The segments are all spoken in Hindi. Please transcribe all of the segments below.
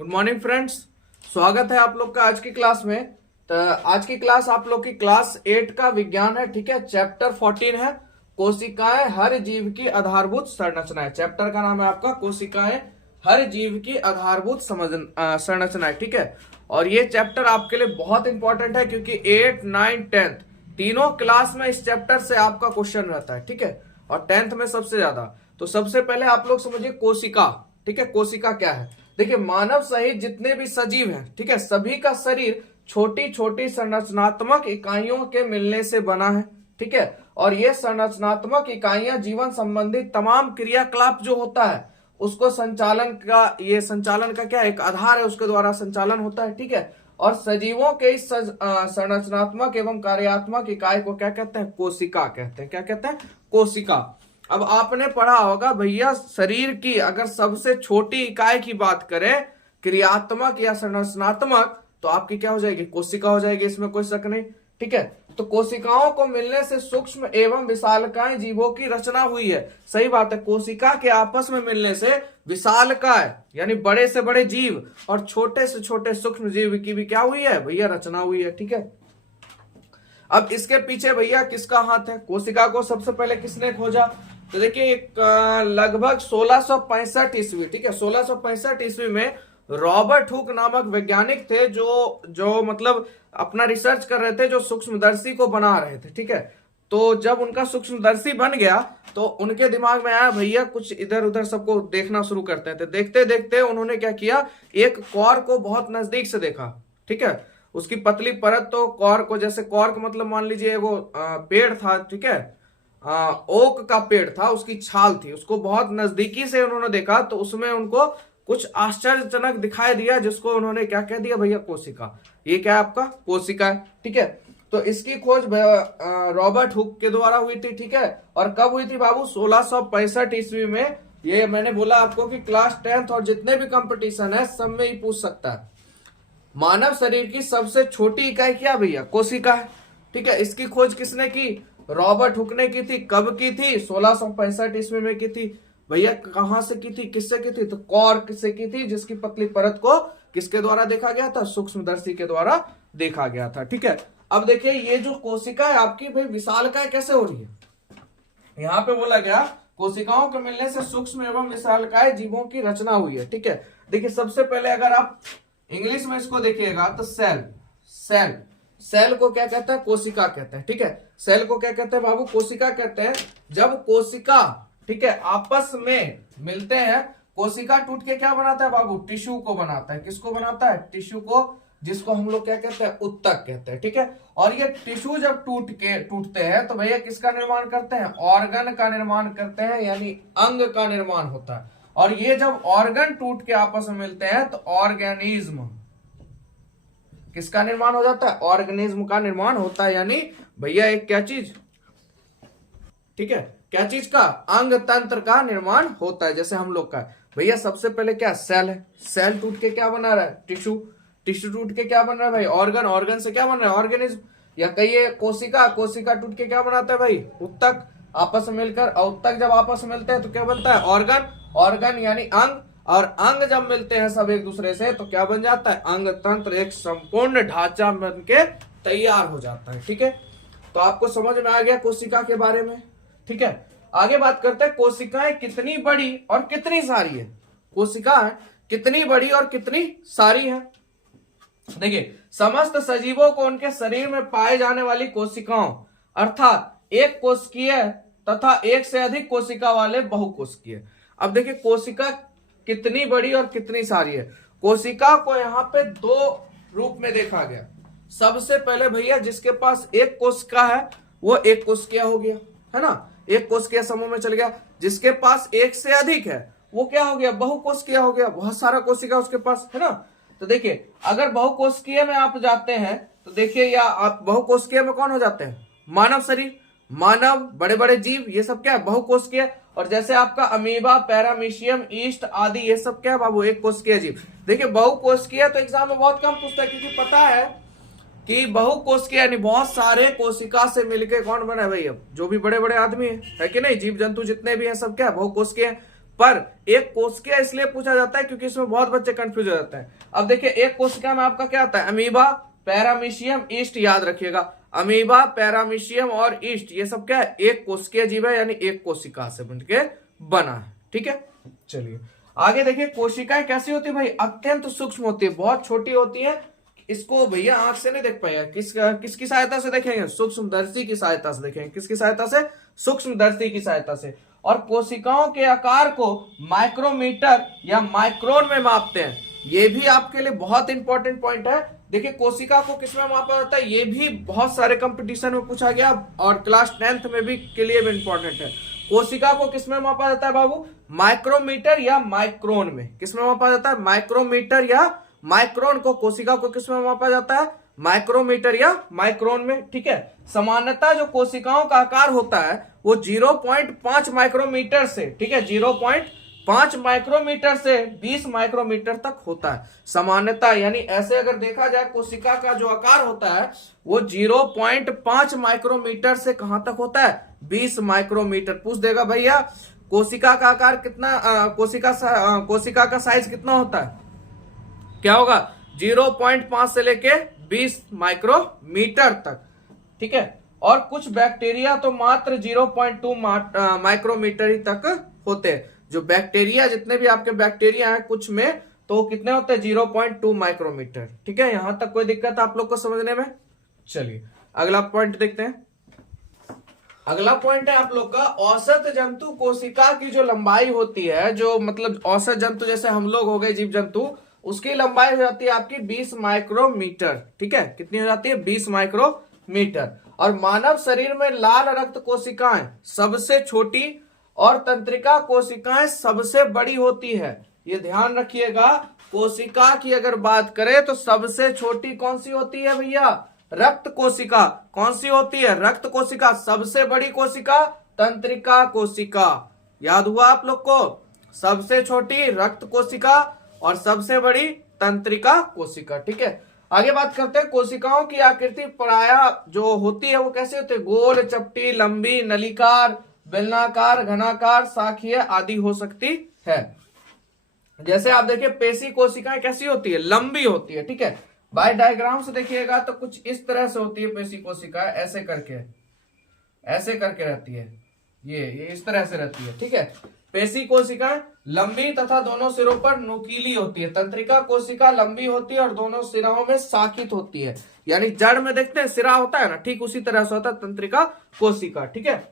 Good morning friends. स्वागत है आप लोग का आज की क्लास में। तो आज की क्लास आप लोग की क्लास 8 का विज्ञान है, ठीक है। चैप्टर 14 है कोशिकाएं हर जीव की आधारभूत संरचनाएं। चैप्टर का नाम है आपका कोशिकाएं हर जीव की आधारभूत संरचनाएं, ठीक है। और ये चैप्टर आपके लिए बहुत इंपॉर्टेंट है क्योंकि 8, 9, 10 तीनों क्लास में इस चैप्टर से आपका क्वेश्चन रहता है, ठीक है। और 10th में सबसे ज्यादा। तो सबसे पहले आप लोग समझिए कोशिका, ठीक है। कोशिका क्या है? देखिए, मानव सहित जितने भी सजीव हैं, ठीक है, सभी का शरीर छोटी छोटी संरचनात्मक इकाइयों के मिलने से बना है, ठीक है। और ये संरचनात्मक इकाइयां जीवन संबंधी तमाम क्रियाकलाप जो होता है उसको संचालन का क्या एक आधार है, उसके द्वारा संचालन होता है, ठीक है। और सजीवों के इस संरचनात्मक एवं कार्यात्मक इकाई को क्या कहते हैं? कोशिका कहते हैं। क्या कहते हैं? कोशिका। अब आपने पढ़ा होगा भैया, शरीर की अगर सबसे छोटी इकाई की बात करें, क्रियात्मक या संरचनात्मक, तो आपकी क्या हो जाएगी? कोशिका हो जाएगी, इसमें कोई शक नहीं, ठीक है। तो कोशिकाओं को मिलने से सूक्ष्म एवं विशालकाय जीवों की रचना हुई है। सही बात है, कोशिका के आपस में मिलने से विशालकाय यानी बड़े से बड़े जीव और छोटे से छोटे सूक्ष्म जीव की भी क्या हुई है भैया? रचना हुई है, ठीक है। अब इसके पीछे भैया किसका हाथ है? कोशिका को सबसे पहले किसने खोजा? तो देखिए, लगभग 1665 ईस्वी, ठीक है, 1665 ईस्वी में रॉबर्ट हुक नामक वैज्ञानिक थे जो मतलब अपना रिसर्च कर रहे थे, जो सूक्ष्मदर्शी को बना रहे थे, ठीक है। तो जब उनका सूक्ष्मदर्शी बन गया तो उनके दिमाग में आया भैया कुछ इधर उधर सबको देखना शुरू करते हैं। तो देखते देखते उन्होंने क्या किया, एक कॉर्क को बहुत नजदीक से देखा, ठीक है। उसकी पतली परत, तो कॉर्क को, जैसे कॉर्क मतलब मान लीजिए वो पेड़ था, ठीक है, ओक का पेड़ था, उसकी छाल थी, उसको बहुत नजदीकी से उन्होंने देखा तो उसमें उनको कुछ आश्चर्यजनक दिखाई दिया, जिसको उन्होंने क्या कह दिया भैया? कोशिका। ये क्या है आपका? कोशिका है, ठीक है। तो इसकी खोज रॉबर्ट हुक के द्वारा हुई थी, ठीक है। और कब हुई थी बाबू? 1665 ईस्वी में। ये मैंने बोला आपको कि क्लास 10th और जितने भी कंपटीशन है सब में ही पूछ सकता है। मानव शरीर की सबसे छोटी इकाई क्या भैया? कोशिका है, ठीक है। इसकी खोज किसने की? रॉबर्ट हुक ने की थी। कब की थी? 1665 ईस्वी में की थी भैया। कहां से की थी, किससे की थी? तो कॉर्क से की थी, जिसकी पतली परत को किसके द्वारा देखा गया था? सूक्ष्मदर्शी के द्वारा देखा गया था, ठीक है। अब देखिए, ये जो कोशिका है आपकी भाई, विशालकाय कैसे हो रही है? यहां पे बोला गया कोशिकाओं के मिलने से सूक्ष्म एवं विशालकाय जीवों की रचना हुई है, ठीक है। देखिए, सबसे पहले अगर आप इंग्लिश में इसको देखिएगा तो सेल को क्या कहता है? कोशिका कहते हैं, ठीक है। सेल को क्या कहते हैं बाबू? कोशिका कहते हैं। जब कोशिका, ठीक है, आपस में मिलते हैं, कोशिका टूट के क्या बनाता है बाबू? टिश्यू को बनाता है। किसको बनाता है? टिश्यू को, जिसको हम लोग क्या कहते हैं? उत्तक कहते हैं, ठीक है। और ये टिश्यू जब टूटते हैं तो भैया किसका निर्माण करते हैं? ऑर्गन का निर्माण करते हैं, यानी अंग का निर्माण होता है। और ये जब ऑर्गन टूट के आपस में मिलते हैं तो ऑर्गेनिज्म, किसका निर्माण हो जाता है? ऑर्गेनिज्म का निर्माण होता है। यानी भैया एक क्या चीज, ठीक है, क्या चीज का? अंग तंत्र का निर्माण होता है। जैसे हम लोग का भैया सबसे पहले क्या? सेल है। सेल टूट के क्या बना रहा है? टिश्यू। टिश्यू टूट के क्या बन रहा है भाई? ऑर्गन। ऑर्गन से क्या बन रहा है? ऑर्गेनिज्म। या कहिए कोशिका। कोशिका टूट के क्या बनाता है भाई? उत्तक। आपस में मिलकर, उत्तक जब आपस में मिलते हैं तो क्या बनता है? ऑर्गन। ऑर्गन यानी अंग। और अंग जब मिलते हैं सब एक दूसरे से तो क्या बन जाता है? अंग तंत्र, एक संपूर्ण ढांचा बन के तैयार हो जाता है, ठीक है। तो आपको समझ में आ गया कोशिका के बारे में, ठीक है। आगे बात करते हैं, कोशिकाएं कितनी बड़ी और कितनी सारी है? कोशिकाएं कितनी बड़ी और कितनी सारी है? देखिए, समस्त सजीवों को उनके शरीर में पाए जाने वाली कोशिकाओं, अर्थात एक कोशिकीय तथा एक से अधिक कोशिका वाले बहुकोशिकीय। अब देखिए, कोशिका कितनी बड़ी और कितनी सारी है। कोशिका को यहाँ पे दो रूप में देखा गया। सबसे पहले भैया, जिसके पास एक कोशिका है वो एक कोशिकीय हो गया, है ना, एक कोशिकीय समूह में चल गया। जिसके पास एक से अधिक है वो क्या हो गया? बहुकोशिकीय हो गया, बहुत सारा कोशिका उसके पास, है ना। तो देखिए, अगर बहुकोशिकीय में आप जाते हैं तो देखिए, या आप बहुकोशिकीय में कौन हो जाते हैं? मानव शरीर, मानव, बड़े बड़े जीव, ये सब क्या है? बहुकोशिकीय। और जैसे आपका अमीबा, पैरामीशियम, ईस्ट आदि, ये सब क्या है बाबू? एक कोशिकीय जीव। देखिए, बहुकोशिकीय तो एग्जाम में बहुत कम पूछता है, क्योंकि पता है कि बहुकोशिकीय यानी बहुत सारे कोशिका से मिलकर कौन बना है भाई? अब जो भी बड़े बड़े आदमी है कि नहीं, जीव जंतु जितने भी हैं सब क्या है? बहुकोशिकीय। पर एक कोशिका इसलिए पूछा जाता है क्योंकि इसमें बहुत बच्चे कंफ्यूज हो जाते हैं। अब देखिए एक कोशिका में आपका क्या आता है, अमीबा, पैरामीशियम, ईस्ट, याद रखिएगा अमीबा, पैरामीशियम और ईस्ट ये सब क्या है, एक कोशिकीय जीव है, यानी एक कोशिका से बनके बना है। ठीक है, चलिए आगे देखिए कोशिकाएं कैसी होती है भाई, अत्यंत सूक्ष्म होती है, बहुत छोटी होती है। इसको भैया आंख से नहीं देख पाएगा, किसकी सहायता से देखेंगे, सूक्ष्मदर्शी की सहायता से देखेंगे। किसकी सहायता से, सूक्ष्मदर्शी की सहायता से। और कोशिकाओं के आकार को माइक्रोमीटर या माइक्रोन में मापते हैं। ये भी आपके लिए बहुत इंपॉर्टेंट पॉइंट है। देखिए कोशिका को किसमें मापा जाता है, ये भी बहुत सारे कंपटीशन में पूछा गया और क्लास 10th में भी के लिए भी इंपॉर्टेंट है। कोशिका को किसमें मापा जाता है बाबू, माइक्रोमीटर या माइक्रोन में। किसमें मापा जाता है, माइक्रोमीटर या माइक्रोन को कोशिका को किसमें मापा जाता है, माइक्रोमीटर या माइक्रोन में। ठीक है, सामान्यतः जो कोशिकाओं का आकार होता है वो 0.5 माइक्रोमीटर से, ठीक है, 0.5 माइक्रोमीटर से 20 माइक्रोमीटर तक होता है सामान्यतः। यानी ऐसे अगर देखा जाए कोशिका का जो आकार होता है वो 0.5 माइक्रोमीटर से कहां तक होता है, 20 माइक्रोमीटर। पूछ देगा भैया कोशिका का आकार कितना, कोशिका का साइज कितना होता है, क्या होगा, 0.5 से लेके 20 माइक्रोमीटर तक। ठीक है, और कुछ बैक्टीरिया तो मात्र 0.2 माइक्रोमीटर ही तक होते हैं। जो बैक्टीरिया, जितने भी आपके बैक्टीरिया हैं कुछ में तो कितने होते हैं, 0.2 माइक्रोमीटर। ठीक है, यहां तक कोई दिक्कत आप लोग को समझने में। चलिए अगला पॉइंट देखते हैं। अगला पॉइंट है आप लोग का औसत जंतु कोशिका की जो लंबाई होती है, जो मतलब औसत जंतु जैसे हम लोग हो गए जीव जंतु, उसकी लंबाई हो जाती है आपकी 20 माइक्रोमीटर। ठीक है, कितनी हो जाती है, 20 माइक्रोमीटर। और मानव शरीर में लाल रक्त कोशिकाएं सबसे छोटी और तंत्रिका कोशिकाएं सबसे बड़ी होती है। ये ध्यान रखिएगा, कोशिका की अगर बात करें तो सबसे छोटी कौन सी होती है भैया, रक्त कोशिका। कौन सी होती है, रक्त कोशिका। सबसे बड़ी कोशिका तंत्रिका कोशिका। याद हुआ आप लोग को, सबसे छोटी रक्त कोशिका और सबसे बड़ी तंत्रिका कोशिका। ठीक है, आगे बात करते हैं। कोशिकाओं की आकृति प्रायः जो होती है वो कैसे होती है, गोल, चपटी, लंबी, नलिकार, बेलनाकार, घनाकार, शाखीय आदि हो सकती है। जैसे आप देखिए पेशी कोशिकाएं कैसी होती है, लंबी होती है। ठीक है, बाय डायग्राम से देखिएगा तो कुछ इस तरह से होती है पेशी कोशिकाएं, ऐसे करके रहती है, ये इस तरह से रहती है। ठीक है, पेशी कोशिकाएं लंबी तथा दोनों सिरों पर नुकीली होती है। तंत्रिका कोशिका लंबी होती है और दोनों सिराओं में शाखित होती है। यानी जड़ में देखते हैं सिरा होता है ना, ठीक उसी तरह से होता है तंत्रिका कोशिका। ठीक है,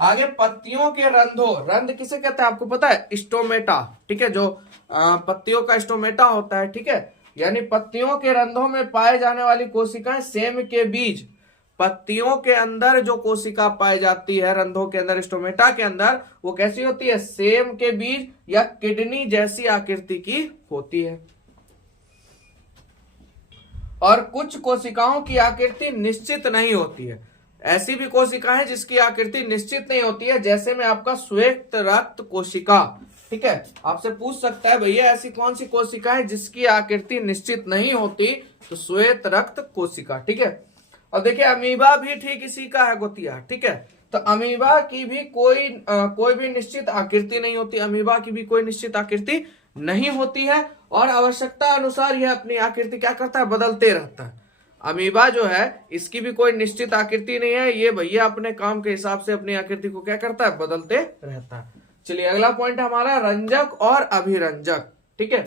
आगे पत्तियों के रंध्रों, रंध्र किसे कहते हैं आपको पता है, स्टोमेटा। ठीक है, जो पत्तियों का स्टोमेटा होता है। ठीक है, यानी पत्तियों के रंध्रों में पाए जाने वाली कोशिकाएं सेम के बीज, पत्तियों के अंदर जो कोशिका पाई जाती है रंध्रों के अंदर, स्टोमेटा के अंदर, वो कैसी होती है, सेम के बीज या किडनी जैसी आकृति की होती है। और कुछ कोशिकाओं की आकृति निश्चित नहीं होती है। ऐसी भी कोशिकाएं जिसकी आकृति निश्चित नहीं होती है, जैसे में आपका श्वेत रक्त कोशिका। ठीक है, आपसे पूछ सकता है भैया ऐसी कौन सी कोशिका है जिसकी आकृति निश्चित नहीं होती, तो श्वेत रक्त कोशिका। ठीक है, और देखिए अमीबा भी ठीक इसी का है गोतिया। ठीक है, तो अमीबा की भी कोई भी निश्चित आकृति नहीं होती, अमीबा की भी कोई निश्चित आकृति नहीं होती है और आवश्यकता अनुसार यह अपनी आकृति क्या करता है, बदलते रहता है। अमीबा जो है इसकी भी कोई निश्चित आकृति नहीं है, ये भैया अपने काम के हिसाब से अपनी आकृति को क्या करता है, बदलते रहता है। चलिए अगला पॉइंट हमारा रंजक और अभिरंजक। ठीक है,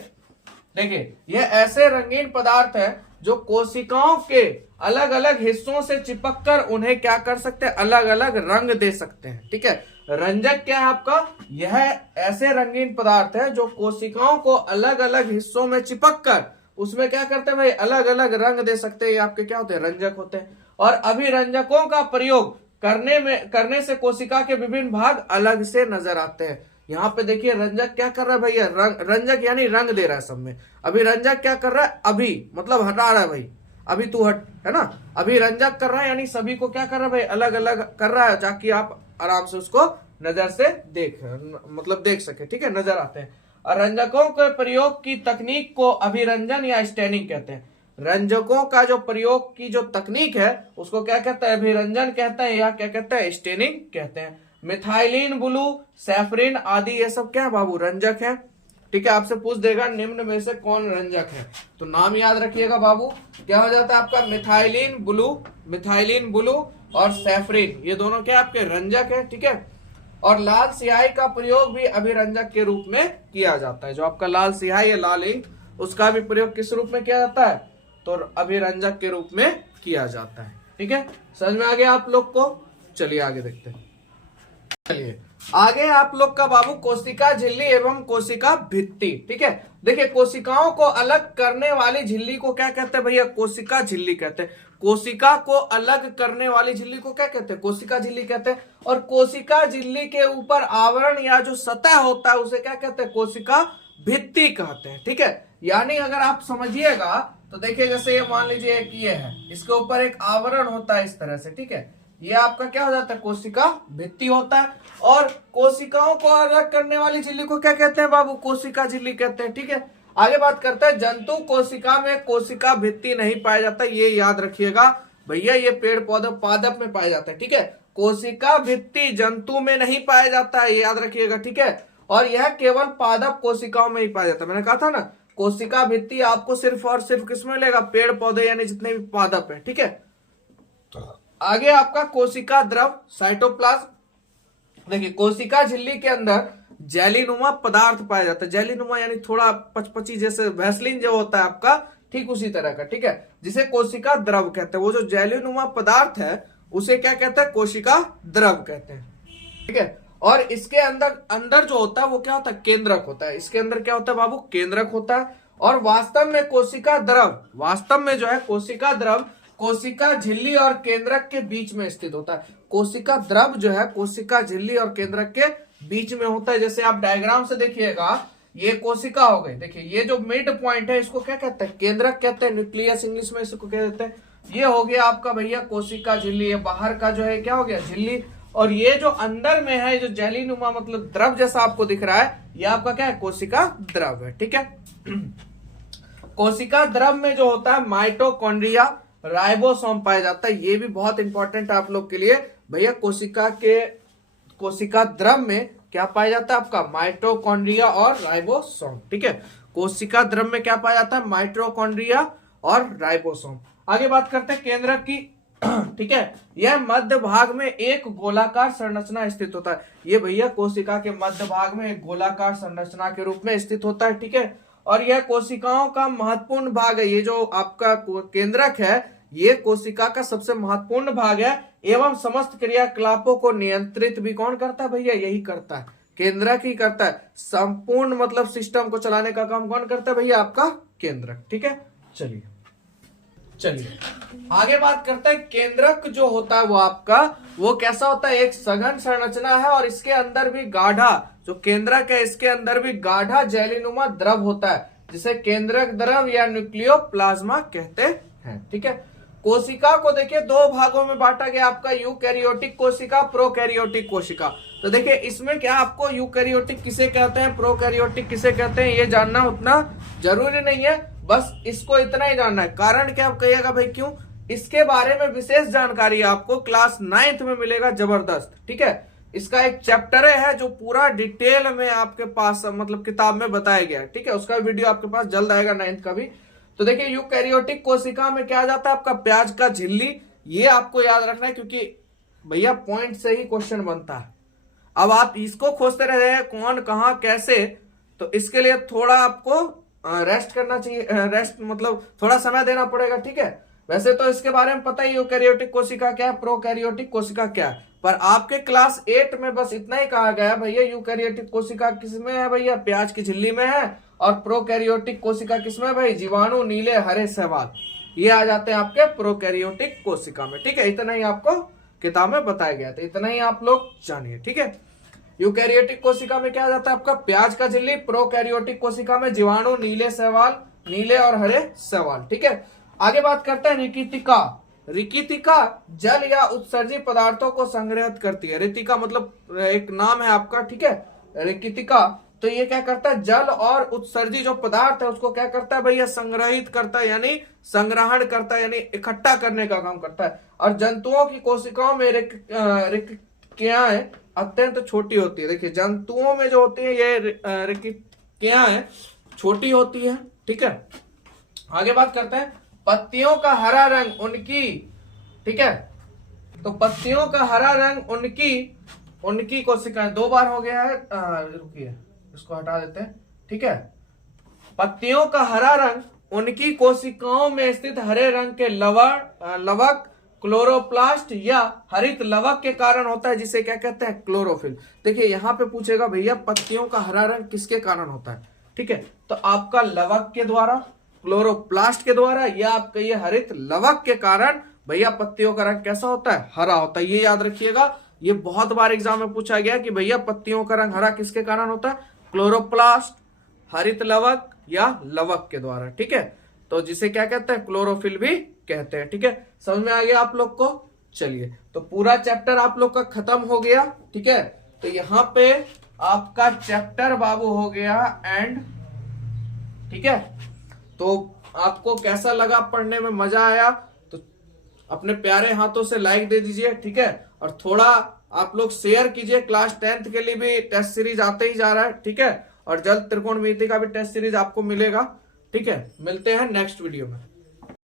देखिए ये ऐसे रंगीन पदार्थ है जो कोशिकाओं के अलग अलग हिस्सों से चिपककर उन्हें क्या कर सकते हैं, अलग अलग रंग दे सकते हैं। ठीक है, रंजक क्या है आपका, यह ऐसे रंगीन पदार्थ है जो कोशिकाओं को अलग अलग हिस्सों में चिपककर उसमें क्या करते हैं भाई, अलग अलग रंग दे सकते हैं। ये आपके क्या होते हैं, रंजक होते हैं। और अभिरंजकों का प्रयोग करने से कोशिका के विभिन्न भाग अलग से नजर आते हैं। यहाँ पे देखिए रंजक क्या कर रहा है भैया, रंजक यानी रंग दे रहा है सब में। अभिरंजक क्या कर रहा है, अभी मतलब हटा रहा है भाई, अभी तू हट, है ना। अभिरंजक कर रहा है यानी सभी को क्या कर रहा है भाई, अलग अलग कर रहा है, ताकि आप आराम से उसको नजर से देख सके। ठीक है, नजर आते हैं। और रंजकों के प्रयोग की तकनीक को अभिरंजन या स्टेनिंग कहते हैं। रंजकों का जो प्रयोग की जो तकनीक है उसको क्या कहते हैं, अभिरंजन कहते हैं या क्या कहते हैं, स्टेनिंग कहते हैं। मिथाइलिन ब्लू, सैफरिन आदि ये सब क्या है बाबू, रंजक है। ठीक है, आपसे पूछ देगा निम्न में से कौन रंजक है, तो नाम याद रखिएगा बाबू, क्या हो जाता है आपका मिथाइलिन ब्लू और सैफरिन, ये दोनों क्या आपके रंजक है। ठीक है, और लाल स्याही का प्रयोग भी अभिरंजक के रूप में किया जाता है। जो आपका लाल स्याही है, लाल इंक, उसका भी प्रयोग किस रूप में किया जाता है, तो अभिरंजक के रूप में किया जाता है। ठीक है, समझ में आ गया आप लोग को। चलिए आगे देखते हैं। चलिए आगे आप लोग का बाबू कोशिका झिल्ली एवं कोशिका भित्ति। ठीक है, देखिए कोशिकाओं को अलग करने वाली झिल्ली को क्या कहते हैं भैया, कोशिका झिल्ली कहते हैं। कोशिका को अलग करने वाली झिल्ली को क्या कहते हैं, कोशिका झिल्ली कहते हैं। और कोशिका झिल्ली के ऊपर आवरण या जो सतह होता है उसे क्या कहते हैं, कोशिका भित्ति कहते हैं। ठीक है, यानी अगर आप समझिएगा तो देखिए, जैसे ये मान लीजिए कि ये है, इसके ऊपर एक आवरण होता है इस तरह से। ठीक है, ये आपका क्या हो जाता है, कोशिका भित्ति होता है। और कोशिकाओं को अलग करने वाली झिल्ली को क्या कहते हैं बाबू, कोशिका झिल्ली कहते हैं। ठीक है, आगे बात करते हैं, जंतु कोशिका में कोशिका भित्ति नहीं पाया जाता, ये याद रखिएगा भैया, ये पेड़ पौधे पादप में पाया जाता है। ठीक है, कोशिका भित्ति जंतु में नहीं पाया जाता है, ये याद रखिएगा। ठीक है, और यह केवल पादप कोशिकाओं में ही पाया जाता है। मैंने कहा था ना, कोशिका भित्ति आपको सिर्फ और सिर्फ किसमें मिलेगा, पेड़ पौधे यानी जितने भी पादप है। ठीक है, आगे आपका कोशिका द्रव साइटोप्लाज्म। देखिए कोशिका झिल्ली के अंदर जेलीनुमा पदार्थ पाया जाता है। जेलीनुमा यानी थोड़ा पचपची, जैसे वैसलीन जो होता है आपका, ठीक उसी तरह का। ठीक है, जिसे कोशिका द्रव कहते हैं। वो जो जेलीनुमा पदार्थ है उसे क्या कहते हैं, कोशिका द्रव कहते हैं। ठीक है, और इसके अंदर जो होता है वो क्या होता है, केंद्रक होता है। इसके अंदर क्या होता है बाबू, केंद्रक होता है। और वास्तव में कोशिका द्रव, वास्तव में जो है कोशिका द्रव कोशिका झिल्ली और केंद्रक के बीच में स्थित होता है। कोशिका द्रव जो है कोशिका झिल्ली और केंद्रक के बीच में होता है। जैसे आप डायग्राम से देखिएगा, ये कोशिका हो गई, देखिए ये जो मिड पॉइंट है इसको क्या कहते हैं, केंद्रक कहते हैं, न्यूक्लियस इंग्लिश में इसको क्या कहते हैं। ये हो गया आपका भैया कोशिका झिल्ली, ये बाहर का जो है क्या हो गया, झिल्ली। और ये जो अंदर में है, जो जेलीनुमा मतलब द्रव जैसा आपको दिख रहा है, ये आपका क्या है, कोशिका द्रव है। ठीक है, कोशिका द्रव में जो होता है माइटोकॉन्ड्रिया, राइबोसोम पाया जाता है। ये भी बहुत इंपॉर्टेंट है आप लोग के लिए भैया, कोशिका द्रव में क्या पाया जाता है आपका, माइटोकॉन्ड्रिया और राइबोसोम। ठीक है, कोशिका द्रव में क्या पाया जाता है, माइटोकॉन्ड्रिया और राइबोसोम। आगे बात करते हैं केंद्रक की। ठीक है, यह मध्य भाग में एक गोलाकार संरचना स्थित होता है। ये भैया कोशिका के मध्य भाग में एक गोलाकार संरचना के रूप में स्थित होता है। ठीक है, और यह कोशिकाओं का महत्वपूर्ण भाग है। ये जो आपका केंद्रक है ये कोशिका का सबसे महत्वपूर्ण भाग है, एवं समस्त क्रियाकलापों को नियंत्रित भी कौन करता है भैया, यही करता है, केंद्रक ही करता है। संपूर्ण मतलब सिस्टम को चलाने का काम कौन करता है भैया, आपका केंद्रक। ठीक है, चलिए आगे बात करते हैं। केंद्रक जो होता है वो आपका वो कैसा होता है, एक सघन संरचना है। और इसके अंदर भी गाढ़ा, जो केंद्रक है इसके अंदर भी गाढ़ा जेलीनुमा द्रव होता है, जिसे केंद्रक द्रव या न्यूक्लियोप्लाज्मा कहते हैं। ठीक है, कोशिका को देखिए दो भागों में बांटा गया आपका, यूकैरियोटिक कोशिका, प्रोकैरियोटिक कोशिका। तो देखिए इसमें क्या आपको यूकैरियोटिक किसे कहते हैं, प्रोकैरियोटिक किसे कहते हैं, ये जानना उतना जरूरी नहीं है, बस इसको इतना ही जानना है। कारण क्या आप कहिएगा भाई क्यों, इसके बारे में विशेष जानकारी आपको क्लास 9th में मिलेगा, जबरदस्त। ठीक है, इसका एक चैप्टर है जो पूरा डिटेल में आपके पास मतलब किताब में बताया गया है। ठीक है, उसका वीडियो आपके पास जल्द आएगा 9th का भी। तो देखिए यूकैरियोटिक कोशिका में क्या जाता है आपका, प्याज का झिल्ली, ये आपको याद रखना है क्योंकि भैया पॉइंट से ही क्वेश्चन बनता है। अब आप इसको खोजते रहे हैं कौन कहां कैसे, तो इसके लिए थोड़ा आपको रेस्ट करना चाहिए, रेस्ट मतलब थोड़ा समय देना पड़ेगा। ठीक है, वैसे तो इसके बारे में पता ही यूकैरियोटिक कोशिका क्या है, प्रोकैरियोटिक कोशिका क्या है, पर आपके क्लास 8 में बस इतना ही कहा गया भैया यूकैरियोटिक कोशिका किसमें है भैया, प्याज की झिल्ली में है। और प्रोकैरियोटिक कोशिका किसमें भाई, जीवाणु, नीले, हरे शैवाल, ये आ जाते हैं आपके प्रोकैरियोटिक कोशिका में। ठीक है, इतना ही आपको किताब में बताया गया था, इतना ही आप लोग जानिए। ठीक है, यूकैरियोटिक कोशिका में क्या आ जाता है आपका, प्याज का झिल्ली, प्रोकैरियोटिक कोशिका में जीवाणु, नीले शैवाल, नीले और हरे शैवाल। ठीक है, आगे बात करते हैं रिकितिका। रिकितिका जल या उत्सर्जी पदार्थों को संग्रहित करती है। रितिका मतलब एक नाम है आपका। ठीक है, रिकितिका, तो ये क्या करता है, जल और उत्सर्जी जो पदार्थ है उसको क्या करता है भैया, संग्रहित करता है, यानी संग्रहण करता है, यानी इकट्ठा करने का काम करता है। और जंतुओं की कोशिकाओं में रेखिकाएं अत्यंत छोटी होती है। देखिए जंतुओं में जो होती है ये रेखिकाएं छोटी होती है, ठीक है। आगे बात करते हैं, पत्तियों का हरा रंग उनकी, ठीक है, तो पत्तियों का हरा रंग उनकी कोशिकाएं, 2 बार हो गया है, रुकिए इसको हटा देते हैं, ठीक है। पत्तियों का हरा रंग उनकी कोशिकाओं में स्थित हरे रंग के लवक क्लोरोप्लास्ट या हरित लवक के कारण होता है, जिसे क्या कहते हैं, क्लोरोफिल। देखिए यहाँ पे पूछेगा भैया पत्तियों का हरा रंग किसके कारण होता है, ठीक है, तो आपका लवक के द्वारा, क्लोरोप्लास्ट के द्वारा, या आपका ये हरित लवक के कारण भैया पत्तियों का रंग कैसा होता है, हरा होता है। ये याद रखिएगा, ये बहुत बार एग्जाम में पूछा गया कि भैया पत्तियों का रंग हरा किसके कारण होता है, क्लोरोप्लास्ट, हरित लवक या लवक के द्वारा, ठीक है। तो जिसे क्या कहते हैं, क्लोरोफिल भी कहते हैं, ठीक है। समझ में आ गया आप लोग को? चलिए, तो पूरा चैप्टर आप लोग का खत्म हो गया, ठीक है। तो यहाँ पे आपका चैप्टर बाबू हो गया एंड, ठीक है। तो आपको कैसा लगा, पढ़ने में मजा आया तो अपने प्यारे हाथों से लाइक दे दीजिए, ठीक है। और थोड़ा आप लोग शेयर कीजिए, क्लास 10th के लिए भी टेस्ट सीरीज आते ही जा रहा है, ठीक है। और जल्द त्रिकोणमिति का भी टेस्ट सीरीज आपको मिलेगा, ठीक है। मिलते हैं नेक्स्ट वीडियो में।